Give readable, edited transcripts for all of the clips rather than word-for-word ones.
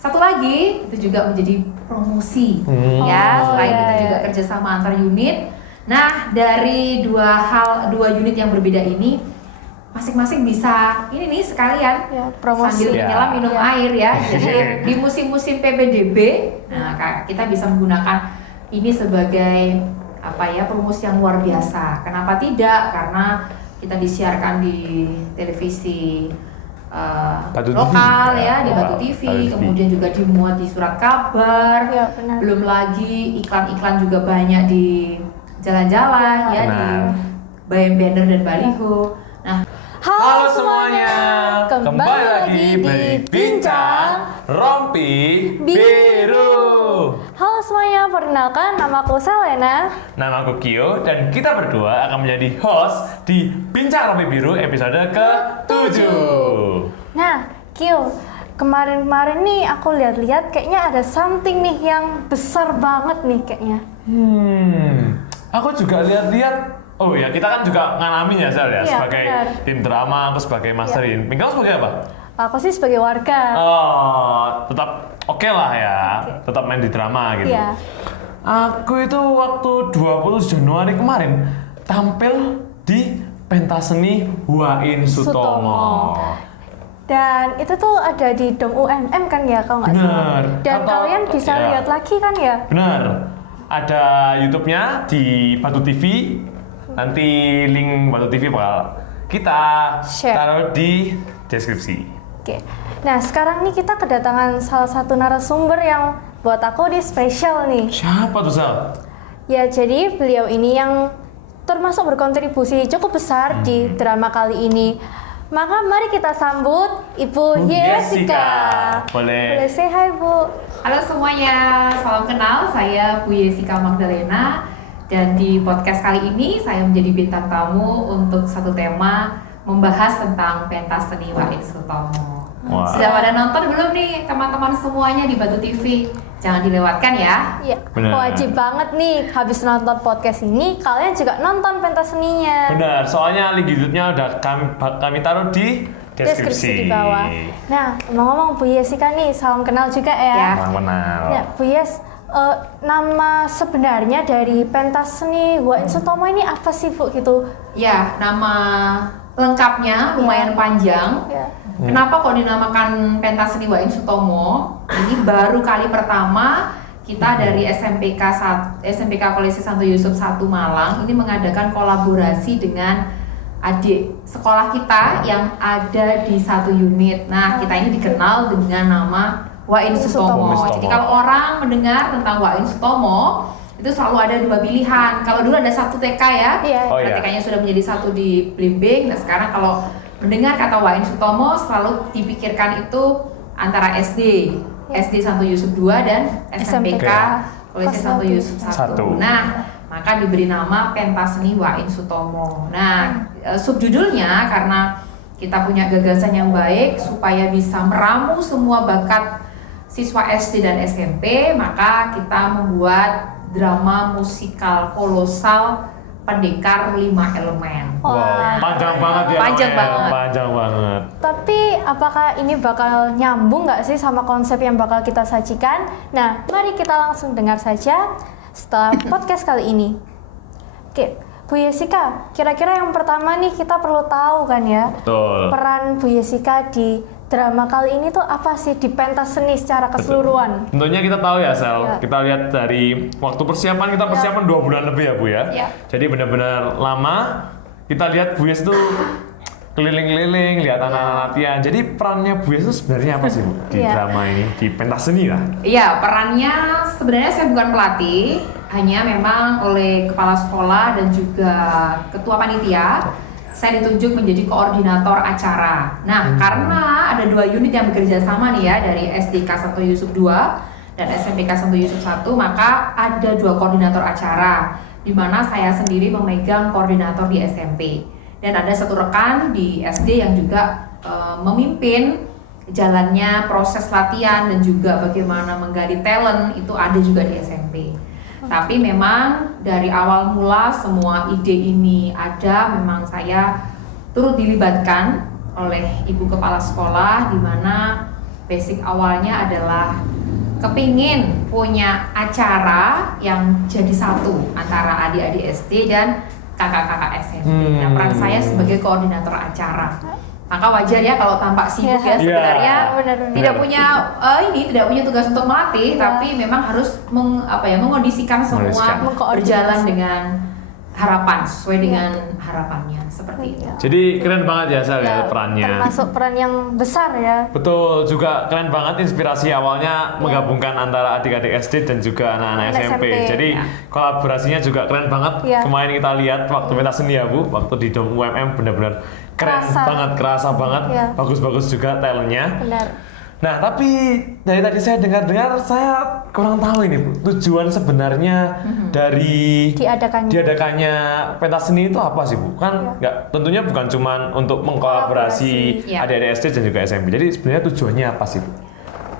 Satu lagi itu juga menjadi promosi ya, selain kita juga kerjasama antar unit. Nah, dari dua unit yang berbeda ini masing-masing bisa ini nih sekalian promosi sambil menyelam minum air ya. Jadi di musim-musim PPDB, nah kita bisa menggunakan ini sebagai promosi yang luar biasa. Kenapa tidak? Karena kita disiarkan di televisi lokal ya, di Batu TV, kemudian juga dimuat di surat kabar. Belum lagi iklan-iklan juga banyak di jalan-jalan ya, di banner dan baliho. Nah, halo semuanya, kembali lagi di Bincang Rompi Biru. Halo semuanya, perkenalkan namaku Selena. Namaku Kyo, dan kita berdua akan menjadi host di Bincang Rompi Biru episode ke-7. Nah, Kyo, kemarin-kemarin nih aku lihat-lihat kayaknya ada something nih yang besar banget nih kayaknya. Aku juga lihat-lihat. Oh ya, kita kan juga ngalamin ya Sel ya, sebagai tim drama, aku sebagai masterin. Kamu sebagai apa? Aku sih sebagai warga. Oh, tetap oke lah ya, tetap main di drama gitu. Iya. Aku itu waktu 20 Januari kemarin tampil di pentas seni Wain Sutomo. Dan itu tuh ada di Dom UNM kan ya, kalau nggak salah. Dan kalian bisa lihat lagi kan ya? Benar. Ada YouTube-nya di Batu TV. Nanti link Batu TV bakal kita taruh di deskripsi. Oke. Nah, sekarang nih kita kedatangan salah satu narasumber yang buat aku nih spesial nih. Siapa tuh, Sal? Ya, jadi beliau ini yang termasuk berkontribusi cukup besar di drama kali ini. Maka mari kita sambut Ibu Yesika. Boleh say hi, Bu. halo semuanya, salam kenal. Saya Bu Yesika Magdalena. Dan di podcast kali ini saya menjadi bintang tamu untuk satu tema membahas tentang pentas seni Wain Sutomo. Sudah pada nonton belum nih teman-teman semuanya di Batu TV? Jangan dilewatkan ya. Iya, wajib banget nih habis nonton podcast ini kalian juga nonton pentas seninya. Benar, soalnya link YouTube-nya udah kami taruh di deskripsi di bawah. Nah, ngomong-ngomong Bu Yesika nih, salam kenal juga ya. Salam kenal. Ya, Bu Yes, nama sebenarnya dari pentas seni Wain Sutomo ini apa sih, Bu, gitu? Ya, nama lengkapnya lumayan panjang. Kenapa kok dinamakan pentas seni Wain Sutomo? Ini baru kali pertama kita dari SMPK Kolese Santo Yusuf 1 Malang ini mengadakan kolaborasi dengan adik sekolah kita yang ada di satu unit. Nah, kita ini dikenal dengan nama Wain Sutomo. Jadi kalau orang mendengar tentang Wain Sutomo itu selalu ada dua pilihan. Kalau dulu ada satu TK ya, TK-nya sudah menjadi satu di Blimbing. Nah, sekarang kalau mendengar kata Wain Sutomo selalu dipikirkan itu antara SD Santo Yusuf 2 dan SMPK Kolese Santo Yusuf 1. Nah, maka diberi nama pentas seni Wain Sutomo. Nah, subjudulnya karena kita punya gagasan yang baik supaya bisa meramu semua bakat siswa SD dan SMP, maka kita membuat drama musikal kolosal Pendekar 5 Elemen. Panjang banget ya. Panjang banget. Tapi apakah ini bakal nyambung nggak sih sama konsep yang bakal kita sajikan? Nah, mari kita langsung dengar saja setelah podcast kali ini. Oke, Bu Yesika, kira-kira yang pertama nih kita perlu tahu kan ya, peran Bu Yesika di drama kali ini tuh apa sih di pentas seni secara keseluruhan? Tentunya kita tahu ya, Sel. Kita lihat dari waktu persiapan, kita persiapan 2 bulan lebih ya, Bu ya. Jadi benar-benar lama. Kita lihat Bu Yes tuh keliling-keliling, lihat anak-anak latihan. Jadi perannya Bu Yes itu sebenarnya apa sih, Bu, di drama ini, di pentas seni lah? Iya, perannya sebenarnya saya bukan pelatih, hanya memang oleh kepala sekolah dan juga ketua panitia saya ditunjuk menjadi koordinator acara. Nah, karena ada 2 unit yang bekerja sama nih ya, dari SDK Santo Yusuf 2 dan SMPK Santo Yusuf 1, maka ada 2 koordinator acara, di mana saya sendiri memegang koordinator di SMP. Dan ada 1 rekan di SD yang juga memimpin jalannya proses latihan dan juga bagaimana menggali talent, itu ada juga di SMP. Tapi memang dari awal mula semua ide ini ada, memang saya turut dilibatkan oleh ibu kepala sekolah, di mana basic awalnya adalah kepingin punya acara yang jadi satu antara adik-adik SD dan kakak-kakak SMP. Nah, peran saya sebagai koordinator acara. Maka wajar ya kalau tampak sibuk ya sebenarnya tidak punya tidak punya tugas untuk melatih, tapi memang harus mengondisikan semua berjalan dengan harapan sesuai dengan harapannya seperti itu. Jadi keren banget ya Sal ya perannya. Termasuk peran yang besar ya. Betul, juga keren banget inspirasi awalnya menggabungkan antara adik-adik SD dan juga anak-anak SMP. Jadi kolaborasinya juga keren banget. Kemarin kita lihat waktu pentas seni ya Bu, waktu di Dom UMM benar-benar keren banget, kerasa banget, bagus-bagus juga talentnya. Benar. Nah, tapi dari tadi saya dengar-dengar, saya kurang tahu ini Bu, tujuan sebenarnya dari diadakannya pentas seni itu apa sih Bu? Kan tentunya bukan cuma untuk mengkolaborasi adik-adik SD dan juga SMP. Jadi sebenarnya tujuannya apa sih Bu?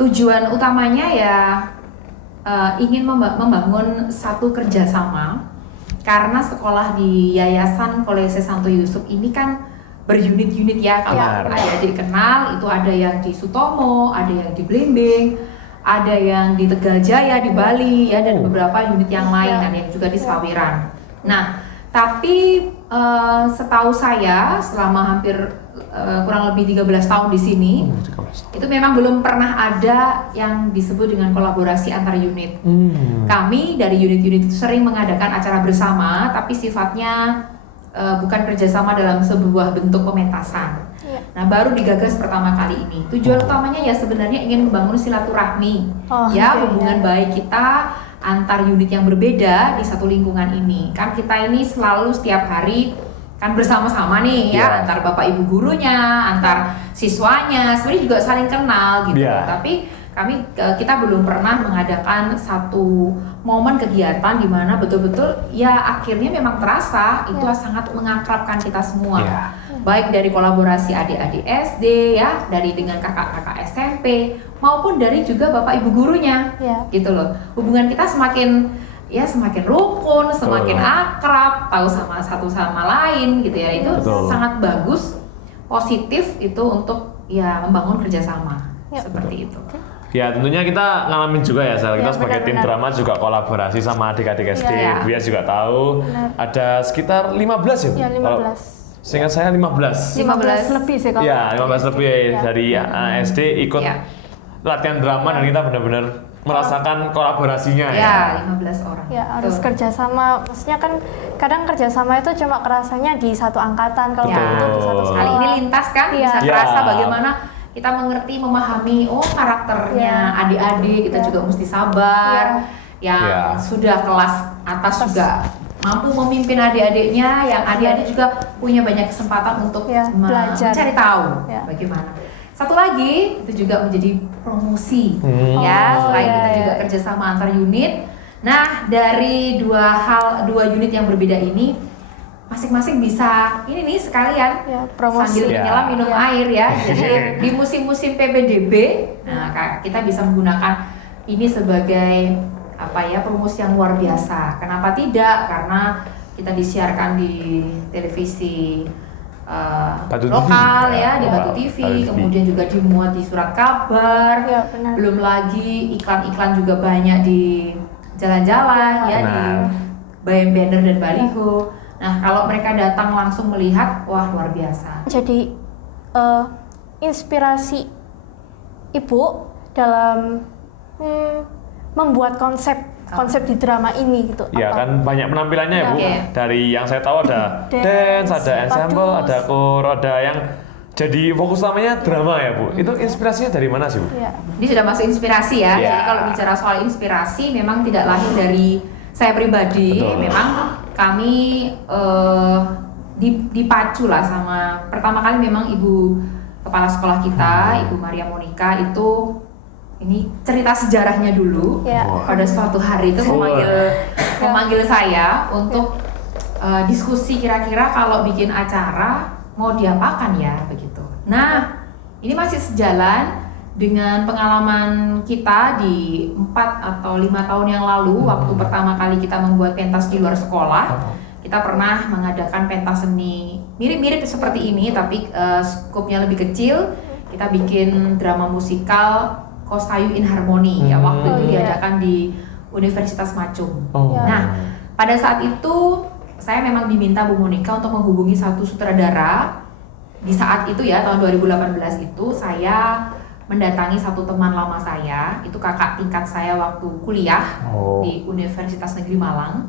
Tujuan utamanya ya ingin membangun satu kerjasama, karena sekolah di Yayasan Kolese Santo Yusuf ini kan berunit-unit ya, kalau adik-adik kenal itu ada yang di Sutomo, ada yang di Blimbing, ada yang di Tegaljaya, di Bali ya, dan beberapa unit yang lain, dan yang juga di Sawiran. Nah, tapi setahu saya selama hampir kurang lebih 13 tahun di sini, itu memang belum pernah ada yang disebut dengan kolaborasi antar unit. Kami dari unit-unit itu sering mengadakan acara bersama, tapi sifatnya bukan kerjasama dalam sebuah bentuk pementasan. Nah, baru digagas pertama kali ini. Tujuan utamanya ya sebenarnya ingin membangun silaturahmi, hubungan baik kita antar unit yang berbeda di satu lingkungan ini. Kan kita ini selalu setiap hari kan bersama-sama nih ya, antar bapak ibu gurunya, antar siswanya, sebenarnya juga saling kenal gitu. Tapi kita belum pernah mengadakan satu momen kegiatan di mana betul-betul ya akhirnya memang terasa itu sangat mengakrabkan kita semua. Baik dari kolaborasi adik-adik SD ya, dari dengan kakak-kakak SMP maupun dari juga bapak ibu gurunya. Gitu loh. Hubungan kita semakin rukun, semakin akrab, tahu sama satu sama lain gitu ya. Itu sangat bagus, positif itu untuk ya membangun kerjasama seperti itu. Ya tentunya kita ngalamin juga ya Sal, kita sebagai tim drama juga kolaborasi sama adik-adik SD. Buya juga tahu ada sekitar 15 ya? Iya, 15. Seingat saya 15 lebih sih kalau. Ya 15 lebih dari SD ikut latihan drama dan kita benar-benar merasakan kolaborasinya ya. 15 orang. Ya harus kerjasama, maksudnya kan kadang kerjasama itu cuma kerasanya di satu angkatan, kalau itu di satu sekali ini lintas kan bisa terasa bagaimana kita mengerti, memahami karakternya adik-adik, kita juga mesti sabar. Yang sudah kelas atas juga mampu memimpin adik-adiknya, yang adik-adik juga punya banyak kesempatan untuk belajar, mencari tahu bagaimana. Satu lagi itu juga menjadi promosi selain kita juga kerjasama antar unit. Nah, dari dua unit yang berbeda ini masing-masing bisa ini nih sekalian promosi sambil menyelam minum air ya. Jadi di musim-musim PPDB, nah kita bisa menggunakan ini sebagai promosi yang luar biasa. Kenapa tidak? Karena kita disiarkan di televisi lokal di Batu TV, kemudian juga dimuat di surat kabar. Belum lagi iklan-iklan juga banyak di jalan-jalan di banner dan baliho. Nah, kalau mereka datang langsung melihat, wah luar biasa. Jadi inspirasi Ibu dalam membuat konsep di drama ini gitu. Ya kan banyak penampilannya ya Bu. Dari yang saya tahu ada dance, ada ensemble, ada kor, ada yang jadi fokus utamanya drama ya Bu. Itu inspirasinya dari mana sih Bu? Ini sudah masuk inspirasi ya. Jadi kalau bicara soal inspirasi memang tidak lahir dari saya pribadi. Memang kami dipacu lah sama, pertama kali memang Ibu Kepala Sekolah kita, Ibu Maria Monica itu ini cerita sejarahnya dulu. Pada suatu hari itu memanggil saya untuk diskusi kira-kira kalau bikin acara mau diapakan ya begitu. Nah, ini masih sejalan dengan pengalaman kita di 4 atau 5 tahun yang lalu, waktu pertama kali kita membuat pentas di luar sekolah. Kita pernah mengadakan pentas seni mirip-mirip seperti ini, tapi skupnya lebih kecil, kita bikin drama musikal Kosayu in Harmony ya, waktu itu diadakan di Universitas Macung. Nah, pada saat itu saya memang diminta Bu Monica untuk menghubungi satu sutradara. Di saat itu ya, tahun 2018 itu saya mendatangi satu teman lama saya, itu kakak tingkat saya waktu kuliah di Universitas Negeri Malang.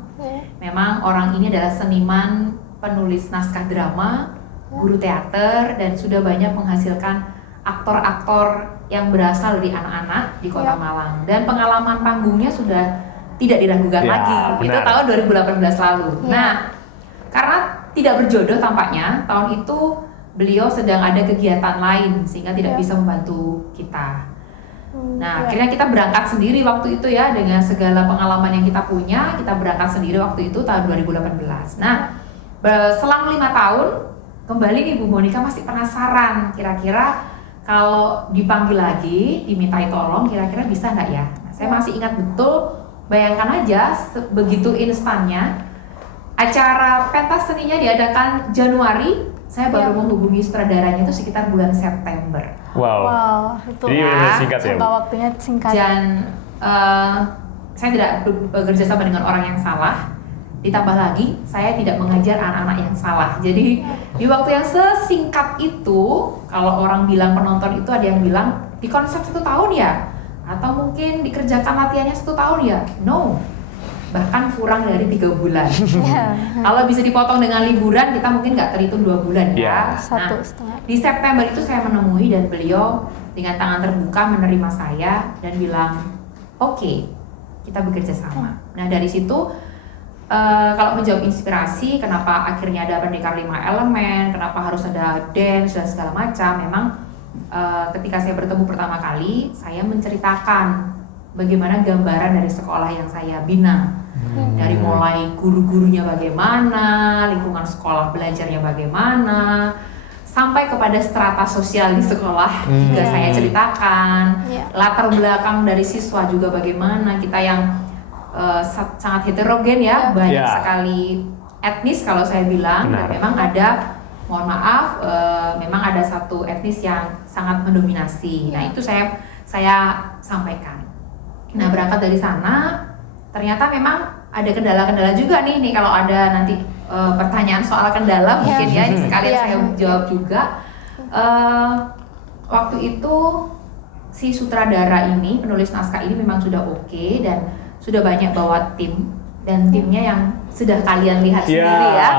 Memang orang ini adalah seniman, penulis naskah drama, guru teater, dan sudah banyak menghasilkan aktor-aktor yang berasal dari anak-anak di Kota Malang. Dan pengalaman panggungnya sudah tidak diragukan lagi. Itu tahun 2018 lalu. Nah, karena tidak berjodoh tampaknya, tahun itu beliau sedang ada kegiatan lain sehingga tidak bisa membantu kita. Nah, akhirnya kita berangkat sendiri waktu itu ya, dengan segala pengalaman yang kita punya, kita berangkat sendiri waktu itu tahun 2018. Nah, selang 5 tahun kembali Ibu Monica masih penasaran, kira-kira kalau dipanggil lagi, dimintai tolong, kira-kira bisa nggak ya? Nah, saya masih ingat betul, bayangkan aja begitu instannya, acara pentas seninya diadakan Januari, saya baru menghubungi sutradaranya itu sekitar bulan September. Wow, itu jadi singkat ya, jangka waktunya singkat. Dan saya tidak bekerja sama dengan orang yang salah. Ditambah lagi, saya tidak mengajar anak-anak yang salah. Jadi di waktu yang sesingkat itu, kalau orang bilang penonton itu ada yang bilang di konsep 1 tahun ya, atau mungkin dikerjakan latihannya 1 tahun ya. No, bahkan kurang dari 3 bulan. Kalau bisa dipotong dengan liburan, kita mungkin nggak terhitung 2 bulan ya. Nah, di September itu saya menemui dan beliau dengan tangan terbuka menerima saya dan bilang, oke, kita bekerja sama. Nah, dari situ kalau menjawab inspirasi, kenapa akhirnya ada Pendekar 5 Elemen, kenapa harus ada dance dan segala macam, memang ketika saya bertemu pertama kali, saya menceritakan bagaimana gambaran dari sekolah yang saya bina. Dari mulai guru-gurunya bagaimana, lingkungan sekolah belajarnya bagaimana, sampai kepada strata sosial di sekolah juga saya ceritakan, latar belakang dari siswa juga bagaimana, kita yang sangat heterogen ya, banyak sekali etnis kalau saya bilang. Dan memang ada, mohon maaf, memang ada satu etnis yang sangat mendominasi. Nah, itu saya sampaikan. Nah, berangkat dari sana, ternyata memang ada kendala-kendala juga nih kalau ada nanti pertanyaan soal kendala mungkin ya, ini sekalian saya jawab juga. Waktu itu si sutradara ini, penulis naskah ini memang sudah oke dan sudah banyak bawa tim, dan timnya yang sudah kalian lihat sendiri ya.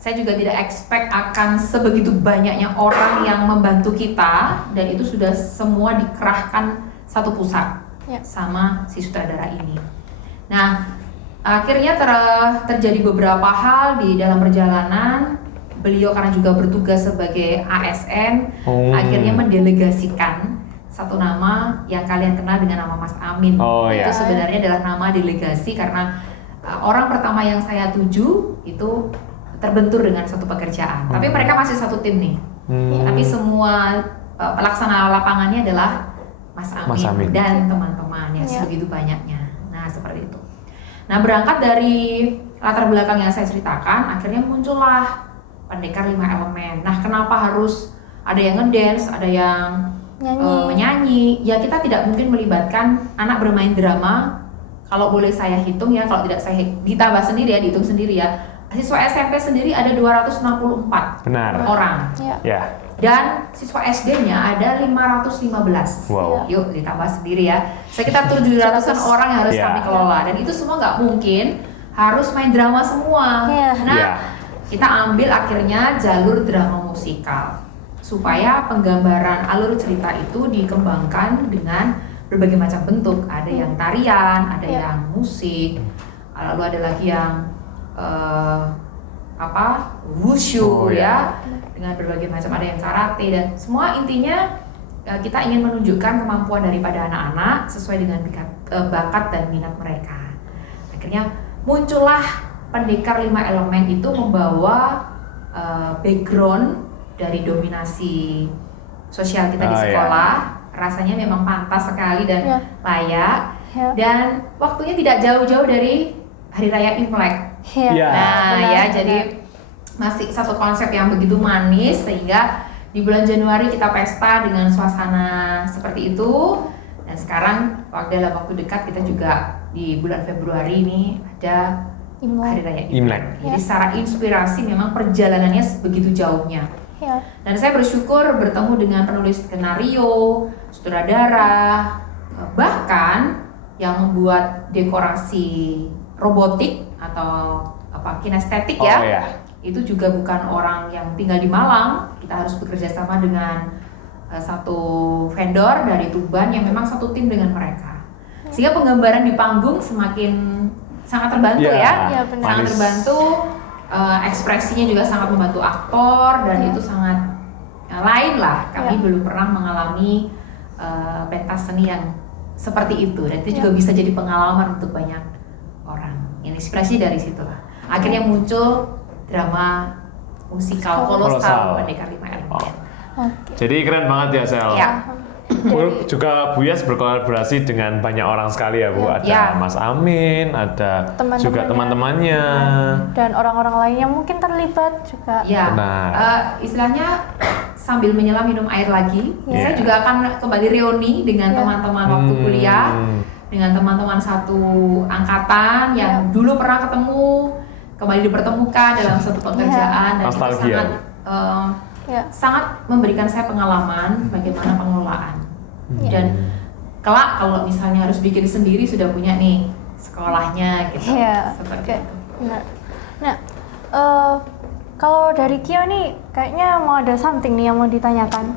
Saya juga tidak expect akan sebegitu banyaknya orang yang membantu kita, dan itu sudah semua dikerahkan satu pusat sama si sutradara ini. Nah, akhirnya terjadi beberapa hal di dalam perjalanan. Beliau karena juga bertugas sebagai ASN, akhirnya mendelegasikan satu nama yang kalian kenal dengan nama Mas Amin. Itu sebenarnya adalah nama delegasi karena orang pertama yang saya tuju itu terbentur dengan satu pekerjaan. Tapi mereka masih satu tim nih. Tapi semua pelaksana lapangannya adalah Mas Amin dan teman-teman yang sebegitu banyaknya. Nah, seperti itu. Nah, berangkat dari latar belakang yang saya ceritakan, akhirnya muncullah Pendekar 5 Elemen. Nah, kenapa harus ada yang ngedance, ada yang menyanyi? Ya, kita tidak mungkin melibatkan anak bermain drama. Kalau boleh saya hitung ya, kalau tidak saya ditambah sendiri ya, dihitung sendiri ya. Siswa SMP sendiri ada 264 orang. Dan siswa SD-nya ada 515. Yuk ditambah sendiri ya. Sekitar 700-an orang yang harus kami kelola, dan itu semua nggak mungkin harus main drama semua. Nah, kita ambil akhirnya jalur drama musikal supaya penggambaran alur cerita itu dikembangkan dengan berbagai macam bentuk. Ada yang tarian, ada yang musik, lalu ada lagi yang wushu ya, dengan berbagai macam, ada yang karate, dan semua intinya kita ingin menunjukkan kemampuan daripada anak-anak sesuai dengan bakat dan minat mereka. Akhirnya muncullah Pendekar 5 Elemen itu membawa background dari dominasi sosial kita di sekolah. Rasanya memang pantas sekali dan layak. Dan waktunya tidak jauh-jauh dari Hari Raya Imlek. Nah, jadi masih satu konsep yang begitu manis, sehingga di bulan Januari kita pesta dengan suasana seperti itu. Dan sekarang dalam waktu dekat kita juga di bulan Februari ini ada Hari Raya Imlek. Jadi secara inspirasi memang perjalanannya begitu jauhnya. Dan saya bersyukur bertemu dengan penulis skenario, sutradara, bahkan yang membuat dekorasi robotik atau kinestetik itu juga bukan orang yang tinggal di Malang. Kita harus bekerja sama dengan satu vendor dari Tuban yang memang satu tim dengan mereka. Sehingga penggambaran di panggung semakin sangat terbantu sangat terbantu. Ekspresinya juga sangat membantu aktor dan itu sangat lain lah. Kami belum pernah mengalami pentas seni yang seperti itu dan itu juga bisa jadi pengalaman untuk banyak orang. Inspirasi dari situ lah. Akhirnya muncul drama musikal kolosal Pendekar 5R. Jadi keren banget ya Sel. Juga Bu Yas berkolaborasi dengan banyak orang sekali ya Bu. Ada Mas Amin, ada juga teman-temannya dan orang-orang lainnya mungkin terlibat juga. Istilahnya sambil menyelam minum air lagi. Saya juga akan kembali reuni dengan teman-teman waktu kuliah, dengan teman-teman satu angkatan yang dulu pernah ketemu, kembali dipertemukan dalam satu pekerjaan dan itu sangat memberikan saya pengalaman bagaimana pengelolaan. Dan kelak kalau misalnya harus bikin sendiri sudah punya nih sekolahnya gitu. Seperti itu. Nah, kalau dari Kio nih kayaknya mau ada something nih yang mau ditanyakan.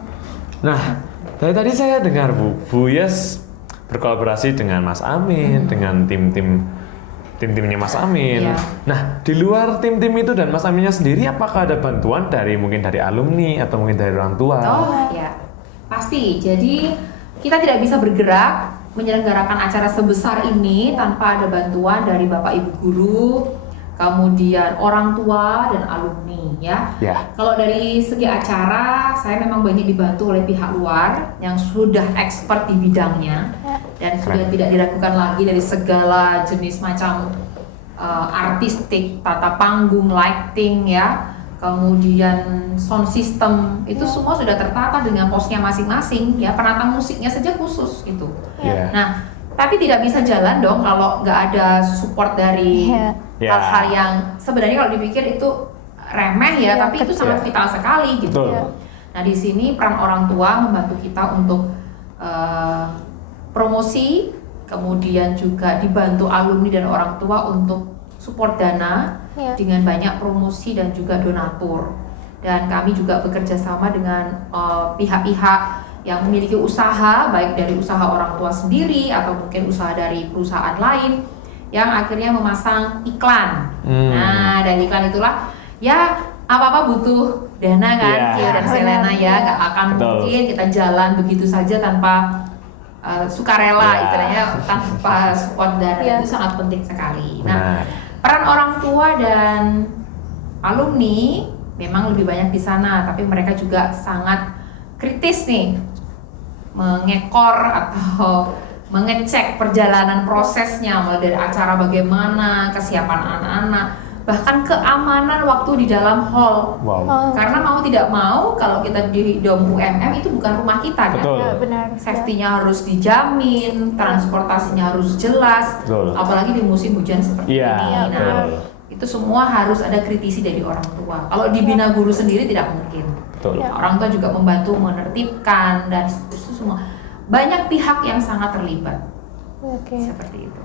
Nah, dari tadi saya dengar Bu Yas berkolaborasi dengan Mas Amin, dengan tim-timnya Mas Amin. Nah, di luar tim-tim itu dan Mas Aminnya sendiri, apakah ada bantuan mungkin dari alumni atau mungkin dari orang tua? Pasti. Jadi kita tidak bisa bergerak menyelenggarakan acara sebesar ini tanpa ada bantuan dari Bapak Ibu guru, kemudian orang tua dan alumni Kalau dari segi acara, saya memang banyak dibantu oleh pihak luar yang sudah expert di bidangnya dan sudah tidak diragukan lagi dari segala jenis macam artistik, tata panggung, lighting kemudian sound system itu semua sudah tertata dengan posnya masing-masing penata musiknya saja khusus gitu. Nah, tapi tidak bisa jalan dong kalau nggak ada support dari hal-hal yang sebenarnya kalau dipikir itu remeh tapi itu sangat vital sekali gitu. Nah, di sini peran orang tua membantu kita untuk promosi, kemudian juga dibantu alumni dan orang tua untuk support dana dengan banyak promosi dan juga donatur. Dan kami juga bekerja sama dengan pihak-pihak yang memiliki usaha, baik dari usaha orang tua sendiri atau mungkin usaha dari perusahaan lain yang akhirnya memasang iklan. Nah, dari iklan itulah apa-apa butuh dana kan, Kio dan Selena nggak akan mungkin kita jalan begitu saja tanpa sukarela, istilahnya tanpa support dana. Itu sangat penting sekali. Nah, peran orang tua dan alumni memang lebih banyak di sana, tapi mereka juga sangat kritis nih mengekor atau mengecek perjalanan prosesnya, mulai dari acara bagaimana, kesiapan anak-anak, bahkan keamanan waktu di dalam hall. Karena mau tidak mau kalau kita di Dom UMM itu bukan rumah kita kan. Safety-nya harus dijamin, transportasinya harus jelas, apalagi di musim hujan seperti ini. Nah, itu semua harus ada kritisi dari orang tua. Kalau dibina guru sendiri tidak mungkin. Orang tua juga membantu menertibkan dan itu semua. Banyak pihak yang sangat terlibat. Seperti itu.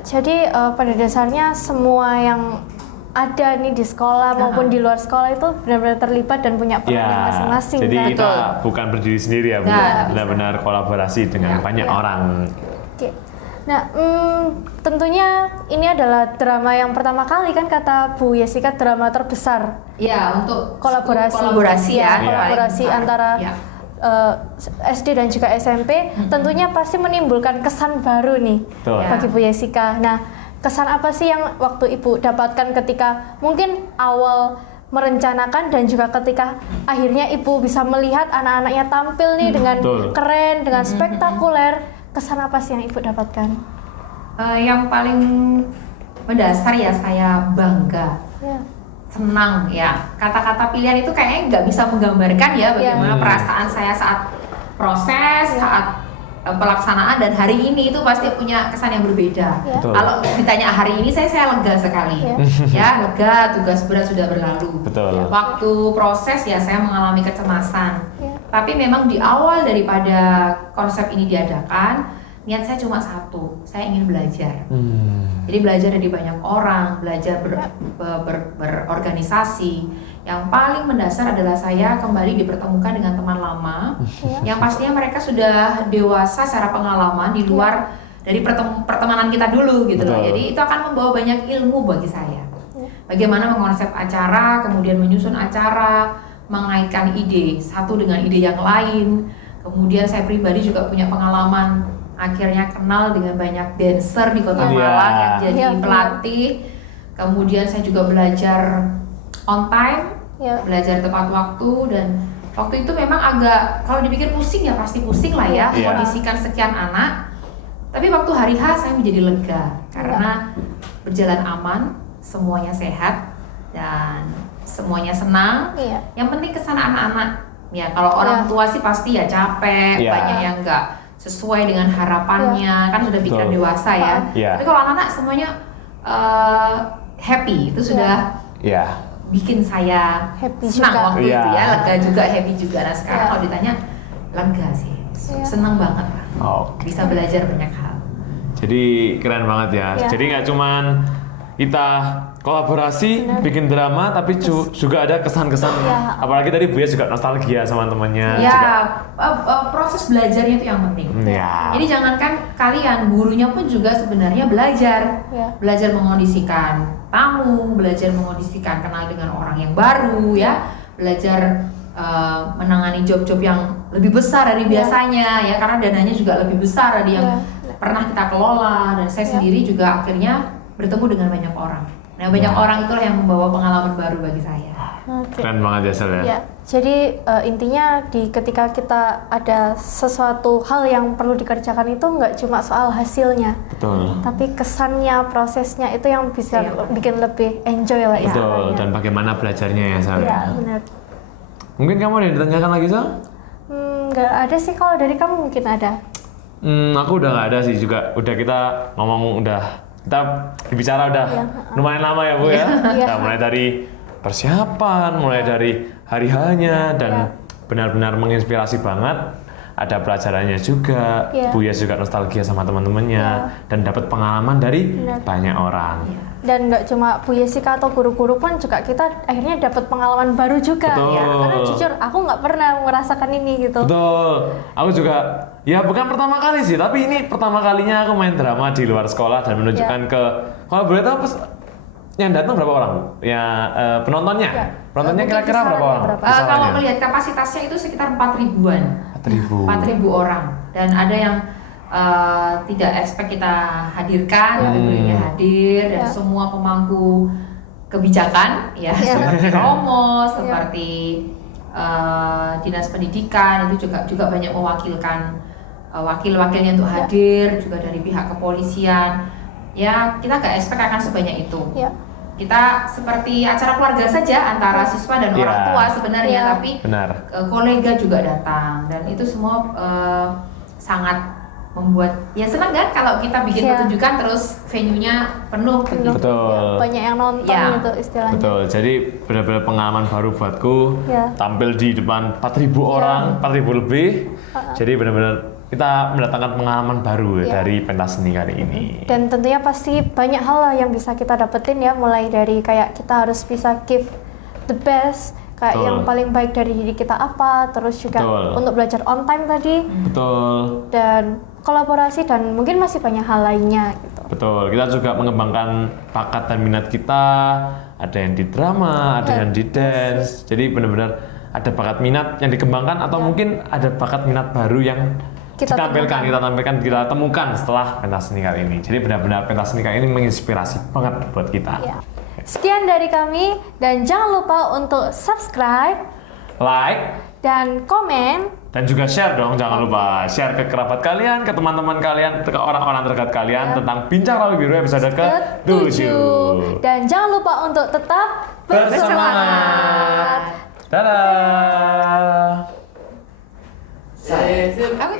Jadi pada dasarnya semua yang ada nih di sekolah maupun di luar sekolah itu benar-benar terlibat dan punya peran masing-masing. Jadi kita bukan berdiri sendiri ya Bu, benar-benar kolaborasi dengan banyak orang. Nah, tentunya ini adalah drama yang pertama kali kan kata Bu Yesika, drama terbesar. Untuk kolaborasi antara SD dan juga SMP. Tentunya pasti menimbulkan kesan baru nih bagi Bu Yesika. Nah, kesan apa sih yang waktu Ibu dapatkan ketika mungkin awal merencanakan dan juga ketika akhirnya Ibu bisa melihat anak-anaknya tampil nih dengan keren, dengan spektakuler? Kesan apa sih yang Ibu dapatkan? Yang paling mendasar saya bangga. senang ya. Kata-kata pilihan itu kayaknya nggak bisa menggambarkan ya bagaimana perasaan saya saat proses, saat pelaksanaan, dan hari ini itu pasti punya kesan yang berbeda. Kalau ditanya hari ini saya lega sekali, ya lega, tugas berat sudah berlalu. Betul. Waktu proses ya saya mengalami kecemasan. Tapi memang di awal daripada konsep ini diadakan, niat saya cuma satu, saya ingin belajar. Jadi belajar dari banyak orang, belajar berorganisasi. Yang paling mendasar adalah saya kembali dipertemukan dengan teman lama, yang pastinya mereka sudah dewasa secara pengalaman di luar dari pertemanan kita dulu gitu loh. Jadi itu akan membawa banyak ilmu bagi saya. Bagaimana mengonsep acara, kemudian menyusun acara, mengaitkan ide satu dengan ide yang lain. Kemudian saya pribadi juga punya pengalaman, akhirnya kenal dengan banyak dancer di Kota Malang yang jadi pelatih. Kemudian saya juga belajar on time, belajar tepat waktu, dan waktu itu memang agak, kalau dipikir pusing ya pasti pusing lah ya, kondisikan sekian anak. Tapi waktu hari H saya menjadi lega karena berjalan aman, semuanya sehat dan semuanya senang. Yang penting kesan anak-anak. Ya kalau orang tua sih pasti ya capek, banyak yang enggak sesuai dengan harapannya, kan sudah pikiran dewasa ya. Tapi kalau anak-anak semuanya happy, itu sudah bikin saya happy senang juga. waktu itu ya, lega juga, happy juga. Nah sekarang kalau ditanya, lega sih, senang banget lah, bisa belajar banyak hal. Jadi keren banget ya. Jadi nggak cuman kita kolaborasi, bikin drama, tapi juga ada kesan-kesan. Apalagi tadi Buya juga nostalgia sama temannya. Proses belajarnya itu yang penting. Jadi jangankan kalian, gurunya pun juga sebenarnya belajar, belajar mengondisikan tamu, belajar mengondisikan kenal dengan orang yang baru ya, belajar menangani job-job yang lebih besar dari biasanya ya, karena dananya juga lebih besar dari yang pernah kita kelola. Dan saya sendiri juga akhirnya bertemu dengan banyak orang. Nah banyak orang itulah yang membawa pengalaman baru bagi saya. Keren banget ya Sel ya. Jadi intinya ketika kita ada sesuatu hal yang perlu dikerjakan itu nggak cuma soal hasilnya, tapi kesannya, prosesnya itu yang bisa bikin lebih enjoy lah ya. Dan bagaimana belajarnya ya Sel. Benar. Mungkin kamu ada yang ditanyakan lagi Sel? Nggak ada sih, kalau dari kamu mungkin ada. Aku udah nggak ada sih juga. Udah kita ngomong, kita bicara udah lumayan lama ya Bu ya. Nah, mulai dari persiapan, mulai dari hari hanya, dan benar-benar menginspirasi banget. Ada pelajarannya juga, Buya juga nostalgia sama teman-temannya, dan dapat pengalaman dari banyak orang. Dan nggak cuma Bu Yesika atau guru-guru pun juga kita akhirnya dapat pengalaman baru juga. Karena jujur aku nggak pernah merasakan ini gitu. Aku juga ya bukan pertama kali sih, tapi ini pertama kalinya aku main drama di luar sekolah dan menunjukkan ke, kalau boleh tahu yang datang berapa orang? Ya penontonnya? Penontonnya kira-kira berapa orang? Kalau melihat kapasitasnya itu sekitar 4.000-an. 4.000 orang. Dan ada yang tidak expect kita hadirkan, tapi beliaunya hadir, dan semua pemangku kebijakan ya, seperti Romo, seperti dinas pendidikan itu juga banyak mewakilkan wakil-wakilnya untuk hadir, juga dari pihak kepolisian. Ya kita nggak expect akan sebanyak itu. Kita seperti acara keluarga saja antara siswa dan orang tua sebenarnya, tapi kolega juga datang, dan itu semua sangat membuat senang kan kalau kita bikin pertunjukan terus venue-nya penuh begitu. Banyak yang nonton itu istilahnya. Jadi benar-benar pengalaman baru buatku, tampil di depan 4.000 orang, 4.000 lebih. Jadi benar-benar kita mendatangkan pengalaman baru dari pentas seni kali ini. Dan tentunya pasti banyak hal lah yang bisa kita dapetin ya, mulai dari kayak kita harus bisa give the best, kayak yang paling baik dari diri kita apa, terus juga untuk belajar on time tadi. Dan kolaborasi, dan mungkin masih banyak hal lainnya gitu. Kita juga mengembangkan bakat dan minat kita, ada yang di drama, ada yang di dance. Jadi benar-benar ada bakat minat yang dikembangkan, atau mungkin ada bakat minat baru yang kita temukan setelah pentas seni kali ini. Jadi benar-benar pentas seni kali ini menginspirasi banget buat kita. Sekian dari kami, dan jangan lupa untuk subscribe, like, dan komen, Dan juga share dong, jangan lupa share ke kerabat kalian, ke teman-teman kalian, ke orang-orang terdekat kalian tentang Bincang Rawi Biru episode ke-7. Dan jangan lupa untuk tetap bersemangat. Dadah. Aku